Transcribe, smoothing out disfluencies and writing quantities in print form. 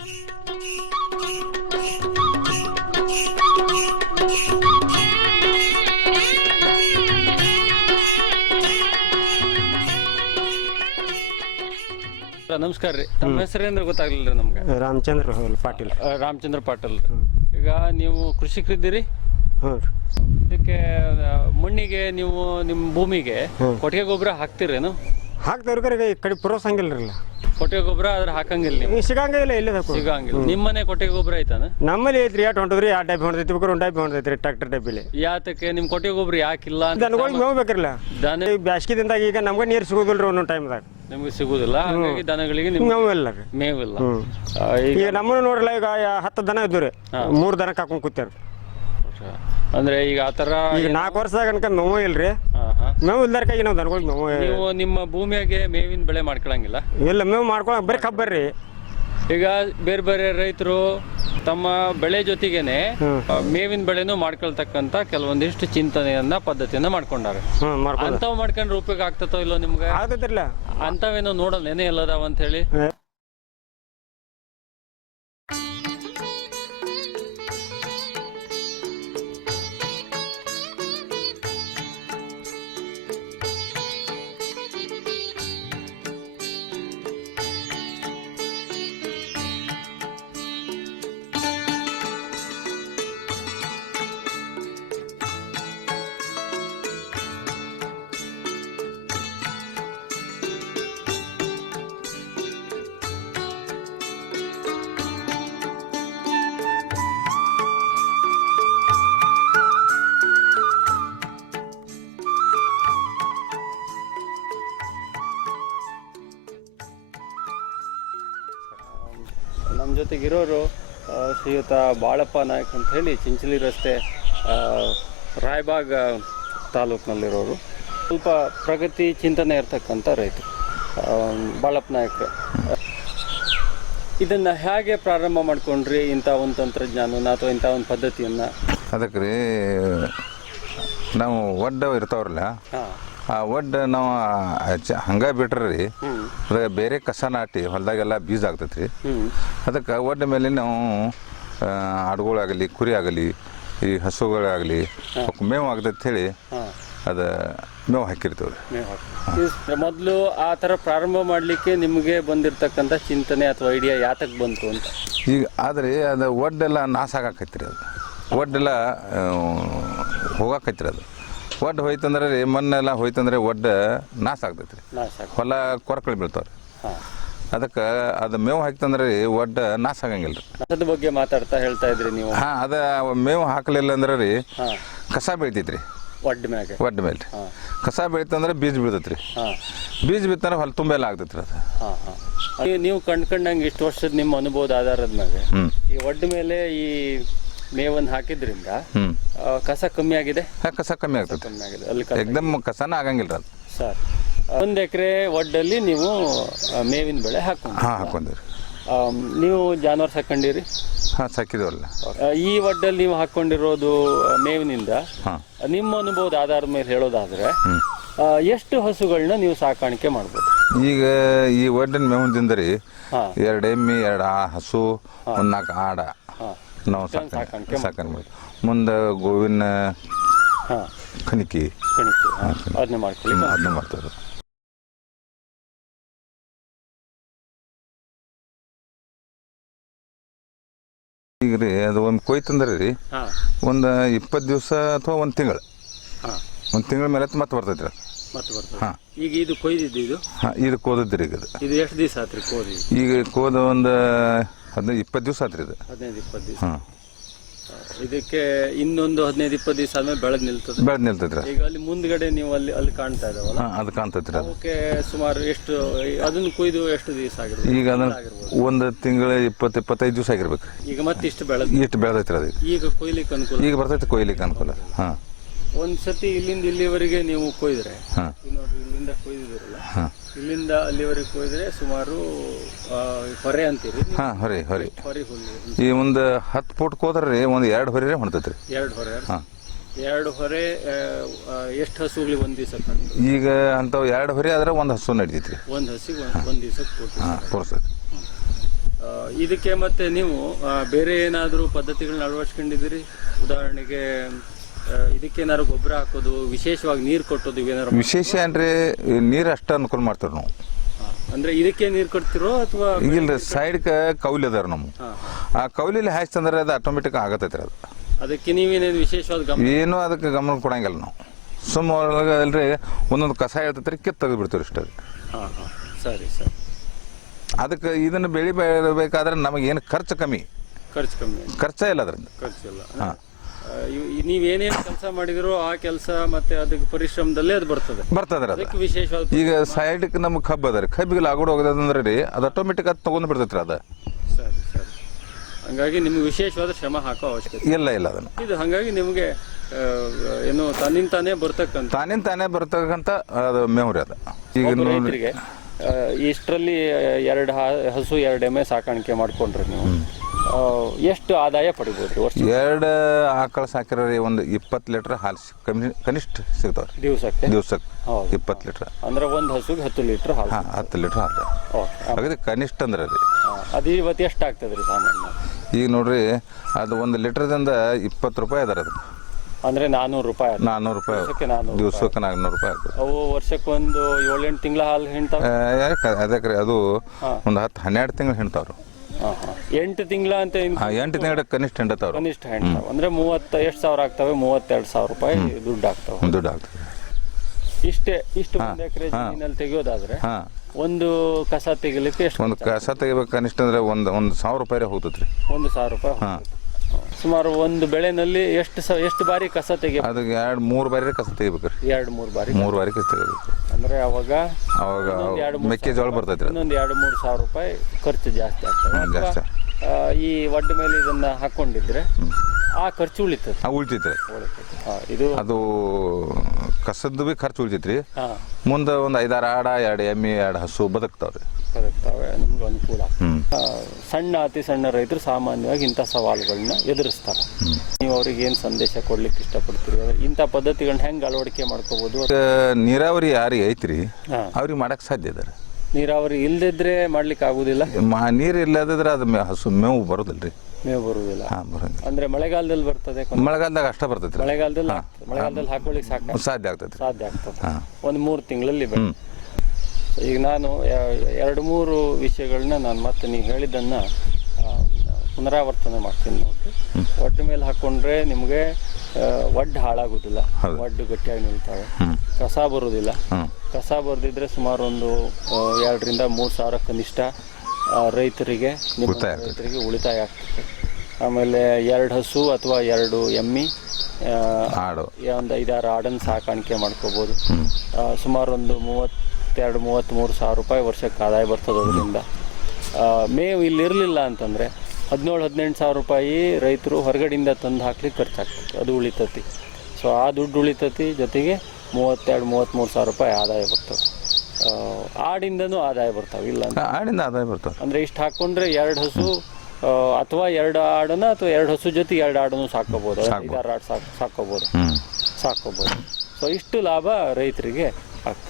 ನಮಸ್ಕಾರ ರೀ. ತಮ್ಮ ಹೆಸರೇಂದ್ರೆ ಗೊತ್ತಾಗ್ಲಿಲ್ಲ ನಮ್ಗೆ. ರಾಮಚಂದ್ರ ಪಾಟೀಲ್. ರಾಮಚಂದ್ರ ಪಾಟೀಲ್. ಈಗ ನೀವು ಕೃಷಿಕರಿದ್ದೀರಿ? ಹ್ಞೂ. ಇದಕ್ಕೆ ಮಣ್ಣಿಗೆ ನೀವು ನಿಮ್ಮ ಭೂಮಿಗೆ ಕೊಟ್ಟಿಗೆ ಗೊಬ್ಬರ ಹಾಕ್ತಿರೇನು? ಹಾಕ್ತವ್ರಿ ಕರೆ ಈ ಕಡೆ ಪುರೋಸಂಗಿಲ್ರಲ್ಲ. ಕೊಟ್ಟಿಗೆ ಗೊಬ್ಬರ ಆದ್ರೆ ಹಾಕಂಗಿಲ್ಲ ನೀವು? ಸಿಗಂಗಿಲ್ಲ ಇಲ್ಲಿ ಸಿಗಂಗಿಲ್ಲ. ನಿಮ್ಮನೆ ಕೊಟ್ಟಿಗೆ ಗೊಬ್ಬರ ಐತಾನ? ನಮ್ಮಲ್ಲಿ ಐತ್ರಿ. ಎಷ್ಟು ಹೊಂಟದ್ರಿ? ಆ ಡಬ್ಬಿ ಹೊಂಟೈತಿ ಬೇಕಾದ್ರೆ ಒಂದು ಡಬ್ಬಿ ಹೊಂಟೈತ್ರಿ ಟ್ರ್ಯಾಕ್ಟರ್ ಡಬ್ಬಿಲಿ. ಯಾತಕ್ಕೆ ನಿಮ್ಮ ಕೊಟ್ಟಿಗೆ ಗೊಬ್ಬರ ಯಾಕಿಲ್ಲ? ದನಗಳಿಗೆ ಮೇವು ಬೇಕ್ರಲ್ಲ. ದನ ಬ್ಯಾಸ್ಗಿದಿಂದಾಗ ಈಗ ನಮ್ಗೆ ನೀರು ಸಿಗೋದಿಲ್ರಿ ಒಂದೊಂದು ಟೈಮ್ದಾಗ. ನಿಮ್ಗೆ ಸಿಗುದಿಲ್ಲ, ಹಾಗಾಗಿ ದನಗಳಿಗೆ ಮೇವು ಇಲ್ಲ ರೀ. ಮೇವಿಲ್ಲ. ಈಗ ನಮ್ಮನ್ನು ನೋಡ್ರಲ್ಲ, ಈಗ 10 ದನ ಇದ್ದು ರೀ, 3 ದನ ಕಾಕೊಂಡು ಕೂತಾರ. ಅಂದ್ರೆ ಈಗ ಆತರ ಈಗ 4 ವರ್ಷದಾಗ ಅನ್ಕ ಮೇವು ಇಲ್ರಿ. ಮೇವು ಇಲ್ದಾರ್ಕ ಈಗ ನಾವು ದನಗಳಿಗೆ ಮೇವು. ನೀವು ನಿಮ್ಮ ಭೂಮಿಯಾಗೆ ಮೇವಿನ ಬೆಳೆ ಮಾಡ್ಕೊಳಂಗಿಲ್ಲ? ಇಲ್ಲ, ಮೇವು ಮಾಡ್ಕೊಳಕ್ ಬರೀ ಕಬ್ಬರ್ರಿ. ಈಗ ಬೇರೆ ಬೇರೆ ರೈತರು ತಮ್ಮ ಬೆಳೆ ಜೊತೆಗೇನೆ ಮೇವಿನ ಬೆಳೆನೂ ಮಾಡ್ಕೊಳ್ತಕ್ಕಂತ ಕೆಲವೊಂದಿಷ್ಟು ಚಿಂತನೆಯನ್ನ ಪದ್ಧತಿಯನ್ನ ಮಾಡ್ಕೊಂಡಾರೆ. ಅಂತಾವ್ ಮಾಡ್ಕೊಂಡ್ರೆ ಉಪಯೋಗ ಆಗ್ತತೋ ಇಲ್ಲೋ ನಿಮ್ಗೆ? ಆಗ್ತೈತಿರ್ಲ. ಅಂತವೇನೋ ನೋಡಲ್ ನೆನೆ ಎಲ್ಲದಾವ ಅಂತ ಹೇಳಿ. ನಮ್ಮ ಜೊತೆಗಿರೋರು ಶ್ರೀಯುತ ಬಾಳಪ್ಪ ನಾಯಕ್ ಅಂತ ಹೇಳಿ ಚಿಂಚಲಿ ರಸ್ತೆ ರಾಯಬಾಗ್ ತಾಲೂಕಿನಲ್ಲಿರೋರು. ಸ್ವಲ್ಪ ಪ್ರಗತಿ ಚಿಂತನೆ ಇರ್ತಕ್ಕಂಥ ರೈತರು ಬಾಳಪ್ಪ ನಾಯಕರು. ಇದನ್ನು ಹೇಗೆ ಪ್ರಾರಂಭ ಮಾಡ್ಕೊಂಡ್ರಿ ಇಂಥ ಒಂದು ತಂತ್ರಜ್ಞಾನನ ಅಥವಾ ಇಂಥ ಒಂದು ಪದ್ಧತಿಯನ್ನು? ಅದಕ್ಕೆ ರೀ ನಾವು ಒಡ್ಡ ಇರ್ತಾವ್ರಲ್ಲ, ಆ ಒಡ್ಡ ನಾವು ಹಂಗೆ ಬಿಟ್ರೆ ರೀ ಅದ ಬೇರೆ ಕಸ ನಾಟಿ ಹೊಲದಾಗೆಲ್ಲ ಬೀಜ ಆಗ್ತೈತೆ ರೀ. ಅದಕ್ಕೆ ಒಡ್ಡ ಮೇಲೆ ನಾವು ಆಡುಗಳಾಗಲಿ ಕುರಿ ಆಗಲಿ ಈ ಹಸುಗಳಾಗಲಿ ಮೇವು ಆಗ್ತೈತೆ ಹೇಳಿ ಅದು ಮೇವು ಹಾಕಿರ್ತೀವಿ ರೀ. ಮೊದಲು ಆ ಥರ ಪ್ರಾರಂಭ ಮಾಡಲಿಕ್ಕೆ ನಿಮಗೆ ಬಂದಿರತಕ್ಕಂಥ ಚಿಂತನೆ ಅಥವಾ ಐಡಿಯಾ ಯಾತಕ್ಕೆ ಬಂತು ಅಂತ? ಈಗ ಆದರೆ ಅದು ಒಡ್ಡೆಲ್ಲ ನಾಶ ಆಗಾಕೈತಿ ರೀ. ಅದು ಒಡ್ಡೆಲ್ಲ ಹೋಗಾಕೈತಿ ರೀ. ಅದು ಒಡ್ಡು ಹೋಯ್ತಂದ್ರೆ ರೀ ಮಣ್ಣೆಲ್ಲ ಹೋಯ್ತಂದ್ರೆ ಒಡ್ಡು ನಾಶ ಆಗ್ತೈತೆ ರೀ. ಹೊಲ ಕೊರಕಳಿ ಬೀಳ್ತಾವೆ ರೀ. ಅದಕ್ಕೆ ಅದು ಮೇವು ಹಾಕ್ತಂದ್ರೆ ರೀ ಒಡ್ಡು ನಾಶ ಆಗಂಗಿಲ್ಲ ರೀ. ಅದ್ರ ಬಗ್ಗೆ ಮಾತಾಡ್ತಾ ಹೇಳ್ತಾ ಇದ್ರಿ ನೀವು. ಹಾಂ, ಅದು ಮೇವು ಹಾಕಲಿಲ್ಲ ಅಂದ್ರೆ ರೀ ಕಸ ಬೆಳಿತೈತೆ ರೀ. ಒಡ್ಡ ಮ್ಯಾಗೆ ಒಡ್ಡ ಮೇಲೆ ಕಸ ಬೆಳಿತಂದ್ರೆ ಬೀಜ ಬೀಳ್ತೈತೆ ರೀ. ಬೀಜ ಬಿತ್ತಂದ್ರೆ ಹೊಲ ತುಂಬೆಲ್ಲ ಆಗ್ತೈತೆ ರೀ ಅದು. ನೀವು ಕಂಡ್ಕಂಡಂಗೆ ಇಷ್ಟು ವರ್ಷದ ನಿಮ್ಮ ಅನುಭವದ ಆಧಾರದ ಮ್ಯಾಗೆ ಈ ಒಡ್ಡ ಮೇಲೆ ಈ ಮೇವನ್ನು ಹಾಕಿದ್ರಿಂದ ಕಸ ಕಮ್ಮಿ ಆಗಿದೆ? ಕಸ ಕಮ್ಮಿ ಆಗ್ತದೆ. ಅಲ್ಲಿ ಏಕದಮ್ ಕಸನ ಆಗಂಗಿಲ್ಲ ಅದು. ಸರ್, 1 ಎಕರೆ ಒಡ್ಡಲ್ಲಿ ನೀವು ಮೇವಿನ ಬೆಳೆ ಹಾಕೊಂಡಿರಿ. ನೀವು ಜಾನುವಾರು ಸಾಕೊಂಡಿರಿ? ಹಾಂ, ಸಾಕಿದವಲ್ಲ. ಈ ಒಡ್ಡಲ್ಲಿ ನೀವು ಹಾಕೊಂಡಿರೋದು ಮೇವಿನಿಂದ ನಿಮ್ಮ ಅನುಭವದ ಆಧಾರದ ಮೇಲೆ ಹೇಳೋದಾದ್ರೆ ಎಷ್ಟು ಹಸುಗಳನ್ನ ನೀವು ಸಾಕಾಣಿಕೆ ಮಾಡ್ಬೋದು? ಈಗ ಈ ಒಡ್ಡಿನ ಮೇವಿನಿಂದ ರೀ 2 ಎಮ್ಮೆ 2 ಹಸು 4 ಆಡ ನಾವು ಸಾಕಾಣಿಕೆ ಮಾಡ್ತೀವಿ. ಮುಂದೆ ಗೋವಿನ ಕಣಿಕೆ ಅದನ್ನ ಮಾಡ್ತೀವಿ. ಅದನ್ನ ಮಾಡ್ತಾರೆ. ಈಗ ರೀ ಅದು ಒಂದು ಕೊಯ್ತಂದ್ರೆ ರೀ ಒಂದು 20 ದಿವಸ ಅಥವಾ 1 ತಿಂಗಳು, 1 ತಿಂಗಳ ಮೇಲೆ ಮತ್ತೆ ಬರ್ತೈತಿ ರೀ. ಹಾಂ, ಈಗ ಇದು ಕೊಯ್ದಿದ್ದು ಇದು? ಹಾಂ, ಇದು ಕೋದದ್ರಿ. ಈಗ ಇದು ಎಷ್ಟು ದಿವಸ ಆತ್ರಿ ಕೋದಿ? ಈಗ ಕೋದ ಒಂದು 15-20 ದಿವಸ ಆತ್ರಿ ಇದು. 15-20 ದಿವಸ. ಹಾಂ, ಇದಕ್ಕೆ ಇನ್ನೊಂದು 15-20 ದಿವಸ ಆದ್ಮೇಲೆ ಬೆಳೆದ್ ನಿಲ್ತದೆ. ಈಗ ಅಲ್ಲಿ ಮುಂದ್ಗಡೆ ನೀವು ಅಲ್ಲಿ ಕಾಣ್ತಾ ಇದಾವಲ್ಲ, ಅದು ಕಾಣ್ತೈತ್ರಿ. ಅದಕ್ಕೆ ಸುಮಾರು ಎಷ್ಟು ಅದನ್ನ ಕೊಯ್ದು ಎಷ್ಟು ದಿವಸ ಆಗಿರ್ಬೋದು? ಈಗ ಅದನ್ನ 1 ತಿಂಗಳ 20-25 ದಿವಸ ಆಗಿರ್ಬೇಕು. ಈಗ ಮತ್ತೆ ಇಷ್ಟು ಬೆಳೆದೈತ್ರಿ ಅದು. ಈಗ ಕೊಯ್ಲಿಕ್ಕೆ ಅನುಕೂಲ? ಈಗ ಬರ್ತೈತಿ ಕೊಯ್ಲಿಕ್ಕೆ ಅನುಕೂಲ. ಹಾಂ, ಒಂದ್ಸತಿ ಇಲ್ಲಿಂದ ಇಲ್ಲಿವರೆಗೆ ನೀವು ಕೊಯ್ದ್ರೆ, ನೋಡ್ರಿ ಇಲ್ಲಿಂದ ಕೊಯ್ದಿರಲ್ಲ, ಇಲ್ಲಿಂದ ಅಲ್ಲಿವರೆಗೆ ಕೊಯ್ದ್ರೆ ಸುಮಾರು ಹೊರೆ ಅಂತೀರಿ? ಹಾಂ, ಹೊರೆ ಹುಲ್ಲು. ಈ ಒಂದು 10 ಫೂಟ್ ಹೋದ್ರಿ ಒಂದು 2 ಹೊರೆ ಹೊಣ್ತೈತ್ರಿ. 2 ಹೊರೆ? ಹಾಂ, 2 ಹೊರೆ. ಎಷ್ಟು ಹಸುಗಳಿಗೆ ಒಂದು ದಿವಸ? ಈಗ ಅಂಥವು 2 ಹೊರೆ ಆದ್ರೆ 1 ಹಸು ನಡಿತೈತ್ರಿ. 1 ಹಸಿಗೆ 1 ದಿವಸಕ್ಕೆ ತೋರಿಸ್ತೈತಿ. ಇದಕ್ಕೆ ಮತ್ತೆ ನೀವು ಬೇರೆ ಏನಾದರೂ ಪದ್ಧತಿಗಳನ್ನ ಅಳವಡಿಸ್ಕೊಂಡಿದ್ದೀರಿ? ಉದಾಹರಣೆಗೆ ಇದಕ್ಕೇನಾದ್ರು ಗೊಬ್ಬರ ಹಾಕೋದು, ವಿಶೇಷವಾಗಿ ನೀರು ಕೊಟ್ಟೋದು, ಇವೇನಾದ್ರು ವಿಶೇಷ ಅಂದ್ರೆ ನೀರು ಅಷ್ಟ ಅನುಕೂಲ ಮಾಡ್ತೇವೆ ನಾವು. ಅಂದ್ರೆ ಇದಕ್ಕೆ ನೀರು ಕೊಡ್ತಿರೋ ಅಥವಾ ಈಗಿಲ್ರಿ ಸೈಡ್ಗೆ ಕೌಲಿ ಅದಾರ ನಮ್ಮ. ಆ ಕೌಲಿಲಿ ಹಾಯ್ತಂದ್ರೆ ಅದು ಆಟೋಮೆಟಿಕ್ ಆಗತೈತ್ರಿ. ಅದು ಅದಕ್ಕೆ ನೀವೇನೇನು ವಿಶೇಷವಾದ ಗಮನ? ಏನೂ ಅದಕ್ಕೆ ಗಮನ ಕೊಡಂಗಿಲ್ಲ ನಾವು. ಸುಮ್ಮ ಒಳಗೆ ಅಲ್ರಿ ಒಂದೊಂದು ಕಸ ಹೇಳ್ತೈತ್ರಿ, ಕಿತ್ತು ತೆಗೆದು ಬಿಡ್ತೀವಿ ಇಷ್ಟ. ಸರಿ ಸರಿ. ಅದಕ್ಕೆ ಇದನ್ನು ಬೆಳಿಬೇಕಾದ್ರೆ ನಮಗೇನು ಖರ್ಚು ಕಮ್ಮಿ. ಖರ್ಚೇ ಇಲ್ಲ ಅದರಿಂದ. ಖರ್ಚಿಲ್ಲ. ನೀವೇನೇನು ಕೆಲಸ ಮಾಡಿದಿರೋ ಆ ಕೆಲಸ ಮತ್ತೆ ಅದಕ್ಕೆ ಪರಿಶ್ರಮದಲ್ಲೇ ಅದು ಬರ್ತದೆ. ಅದಕ್ಕೆ ವಿಶೇಷವಾದ ಈಗ ಸೈಡ್ಗೆ ನಮ್ಗೆ ಕಬ್ಬು ಅದ ರೀ, ಕಬ್ಬಿಗೆ ಲಾಗೋಡ್ ಹೋಗೋದಂದ್ರೆ ರೀ ಅದು ಆಟೋಮೆಟಿಕ್ ಅದು ತಗೊಂಡು ಬಿಡ್ತೈತ್ರಿ ಅದು. ಸರಿ ಸರಿ. ಹಂಗಾಗಿ ನಿಮ್ಗೆ ವಿಶೇಷವಾದ ಶ್ರಮ ಹಾಕೋ ಅವಶ್ಯಕತೆ ಇಲ್ಲ ಅದನ್ನು. ಇದು ಹಾಗಾಗಿ ನಿಮಗೆ ಏನು ತಾನೇ ಬರ್ತಕ್ಕಂಥ ಅದು ಮೇವ್ರಿ ಅದು. ಈಗ ರೈತರಿಗೆ ಇಷ್ಟರಲ್ಲಿ 2 ಹಸು 2 ಎಮ್ಮೆ ಸಾಕಾಣಿಕೆ ಮಾಡ್ಕೊಂಡ್ರಿ ನೀವು ಎಷ್ಟು ಆದಾಯ ಪಡಿಬೋದು ವರ್ಷ? 2 ಆಕಳ ಸಾಕಿರಿ ಒಂದು 20 ಲೀಟರ್ ಹಾಲು ಕನಿಷ್ಠ ಸಿಗ್ತಾವ್ರಿ ದಿವಸಕ್ಕೆ 20 ಲೀಟರ್. ಅಂದ್ರೆ ಒಂದು ಹಸುಗೆ 10 ಲೀಟರ್ ಹಾಲು. 10 ಲೀಟರ್ ಹಾಲು ಹಾಗಾದ್ರೆ ಕನಿಷ್ಠ ಅಂದ್ರೆ ರೀ. ಅದು ಇವತ್ತು ಎಷ್ಟು ಆಗ್ತದ್ರಿ ಸಾಮಾನ್ಯ? ಈಗ ನೋಡ್ರಿ ಅದು 1 ಲೀಟರ್ದಿಂದ 20 ರೂಪಾಯಿ ಅದಾರ ಅದು. ಅಂದ್ರೆ 400 ರೂಪಾಯಿ. 400 ರೂಪಾಯಿ ದಿವಸಕ್ಕೆ 400 ರೂಪಾಯಿ ಆಗ್ತದೆ. ಅವು ವರ್ಷಕ್ಕೆ ಒಂದು 7-8 ತಿಂಗಳ ಹಾಲು ಹಿಂಡ್ತಾವ. ಅದಕ್ಕೆ ಅದು ಒಂದು 10-12 ತಿಂಗಳು ಹಿಂಡ್ತಾವ್ರು. 8 ತಿಂಗಳ ಅಂತ 8 ತಿಂಗಳ ಕನಿಷ್ಠ ಹಿಂಡತಾವ್ರು. ಕನಿಷ್ಠ ಹಿಂಡ್ತಾವ ಅಂದ್ರೆ ಎಷ್ಟು ಸಾವಿರ ಆಗ್ತವೆ? 32,000 ರೂಪಾಯಿ ದುಡ್ಡು ಆಗ್ತವೆ. ಇಷ್ಟು 1 ಎಕರೆ ಜಮೀನಲ್ಲಿ ತೆಗಿಯೋದಾದ್ರೆ ಒಂದು ಕಸ ತೆಗಿಲಿಕ್ಕೆ ಎಷ್ಟು? ಒಂದು ಕಸ ತೆಗಿಬೇಕು ಕನಿಷ್ಠ ಅಂದ್ರೆ ಒಂದು 1,000 ರೂಪಾಯಿ ಹೋಗ್ತೈತ್ರಿ. 1,000 ರೂಪಾಯಿ. ಸುಮಾರು ಒಂದು ಬೆಳೆನಲ್ಲಿ ಎಷ್ಟು ಬಾರಿ ಕಸ ತೆಗಿಬೇಕು? ಅದಕ್ಕೆ 2-3 ಬಾರಿ ಕಸ ತೆಗಿಬೇಕ್ರಿ. 2-3 ಬಾರಿ. 3 ಬಾರಿ ಕಸ ತೆಗಿಬೇಕು. ಅಂದ್ರೆ ಅವಾಗ ಮೆಕ್ಕೆಜೋಳ ಬರ್ತೈತ್ರಿ. ಇನ್ನೊಂದು 2-3 ಸಾವಿರ ರೂಪಾಯಿ ಖರ್ಚು ಜಾಸ್ತಿ ಆಗ್ತದೆ. ಈ ಒಡ್ಡ ಮೇಲೆ ಇದನ್ನ ಹಾಕೊಂಡಿದ್ರೆ ಆ ಖರ್ಚು ಉಳಿತೈತ್ರಿ. ಇದು ಅದು ಕಸದ್ದು ಬಿ ಖರ್ಚು ಉಳಿತೈತ್ರಿ. ಮುಂದೆ ಒಂದು 5-6 ಆಡ, 2 ಎಮ್ಮೆ, 2 ಹಸು ಬದುಕ್ತಾವ್ರಿ. ನಮ್ಗೆ ಅನುಕೂಲ. ಅತಿ ಸಣ್ಣ ರೈತರು ಸಾಮಾನ್ಯವಾಗಿ ಇಂಥ ಸವಾಲುಗಳನ್ನ ಎದುರಿಸ್ತಾರೆ. ನೀವು ಅವ್ರಿಗೆ ಏನು ಸಂದೇಶ ಕೊಡ್ಲಿಕ್ಕೆ ಇಷ್ಟಪಡ್ತೀರಿ? ಇಂಥ ಪದ್ಧತಿಗಳನ್ನ ಹೆಂಗೆ ಅಳವಡಿಕೆ ಮಾಡ್ಕೋಬಹುದು? ನೀರಾವರಿ ಯಾರಿಗೆ ಐತ್ರಿ ಅವ್ರಿಗೆ ಮಾಡಕ್ ಸಾಧ್ಯ ಇದಾರೆ. ನೀರಾವರಿ ಇಲ್ದಿದ್ರೆ ಮಾಡ್ಲಿಕ್ಕೆ ಆಗುದಿಲ್ಲ. ನೀರು ಇಲ್ಲದಿದ್ರೆ ಅದು ಹಸು ಮೇವು ಬರೋದಿಲ್ರಿ. ಮೇವು ಬರುವುದಿಲ್ಲ. ಅಂದ್ರೆ ಮಳೆಗಾಲದಲ್ಲಿ ಬರ್ತದೆ. ಮಳೆಗಾಲದಾಗ ಅಷ್ಟ ಬರ್ತೈತಿ. ಮಳೆಗಾಲದಲ್ಲಿ ಹಾಕೊಳ್ಳಿಕ್ಕೆ ಸಾಧ್ಯ ಆಗ್ತದೆ. ಒಂದು 3 ತಿಂಗಳಲ್ಲಿ. ಈಗ ನಾನು 2-3 ವಿಷಯಗಳನ್ನ ನಾನು ಮತ್ತೆ ನೀವು ಹೇಳಿದ್ದನ್ನ ಪುನರಾವರ್ತನೆ ಮಾಡ್ತೀನಿ ನೋಡ್ರಿ. ಒಡ್ಡ ಮೇಲೆ ಹಾಕೊಂಡ್ರೆ ನಿಮಗೆ ಒಡ್ಡು ಹಾಳಾಗುದಿಲ್ಲ, ಒಡ್ಡು ಗಟ್ಟಿಯಾಗಿ ನಿಲ್ತಾವೆ. ಕಸ ಬರುವುದಿಲ್ಲ. ಕಸ ಬರೆದಿದ್ರೆ ಸುಮಾರು ಒಂದು 2-3 ಸಾವಿರ ಕನಿಷ್ಠ ರೈತರಿಗೆ ಉಳಿತಾಯ ಆಗ್ತದೆ. ಆಮೇಲೆ 2 ಹಸು ಅಥವಾ 2 ಎಮ್ಮಿ, ಒಂದು 5-6 ಆಡನ್ನು ಸಾಕಾಣಿಕೆ ಮಾಡ್ಕೋಬೋದು. ಸುಮಾರು ಒಂದು 32-33 ಸಾವಿರ ರೂಪಾಯಿ ವರ್ಷಕ್ಕೆ ಆದಾಯ ಬರ್ತದೆ ಅದರಿಂದ. ಮೇವು ಇಲ್ಲಿ ಇರಲಿಲ್ಲ ಅಂತಂದರೆ 17-18 ಸಾವಿರ ರೂಪಾಯಿ ರೈತರು ಹೊರಗಡೆಯಿಂದ ತಂದು ಹಾಕ್ಲಿಕ್ಕೆ ಖರ್ಚಾಗ್ತದೆ. ಅದು ಉಳಿತತಿ. ಸೊ ಆ ದುಡ್ಡು ಉಳಿತತಿ. ಜೊತೆಗೆ 32-33 ಸಾವಿರ ರೂಪಾಯಿ ಆದಾಯ ಬರ್ತದೆ. ಆಡಿಂದನೂ ಆದಾಯ ಬರ್ತಾವೆ. ಇಲ್ಲ ಆಡಿಂದ ಆದಾಯ ಬರ್ತವೆ. ಅಂದರೆ ಇಷ್ಟು ಹಾಕ್ಕೊಂಡ್ರೆ 2 ಹಸು ಅಥವಾ 2 ಆಡನ್ನ ಅಥವಾ 2 ಹಸು ಜೊತೆ 2 ಆಡನ್ನು ಸಾಕೋಬೋದು. 5-6 ಆಡು ಸಾಕೋಬೋದು. ಸೊ ಇಷ್ಟು ಲಾಭ ರೈತರಿಗೆ ಆಗ್ತದೆ.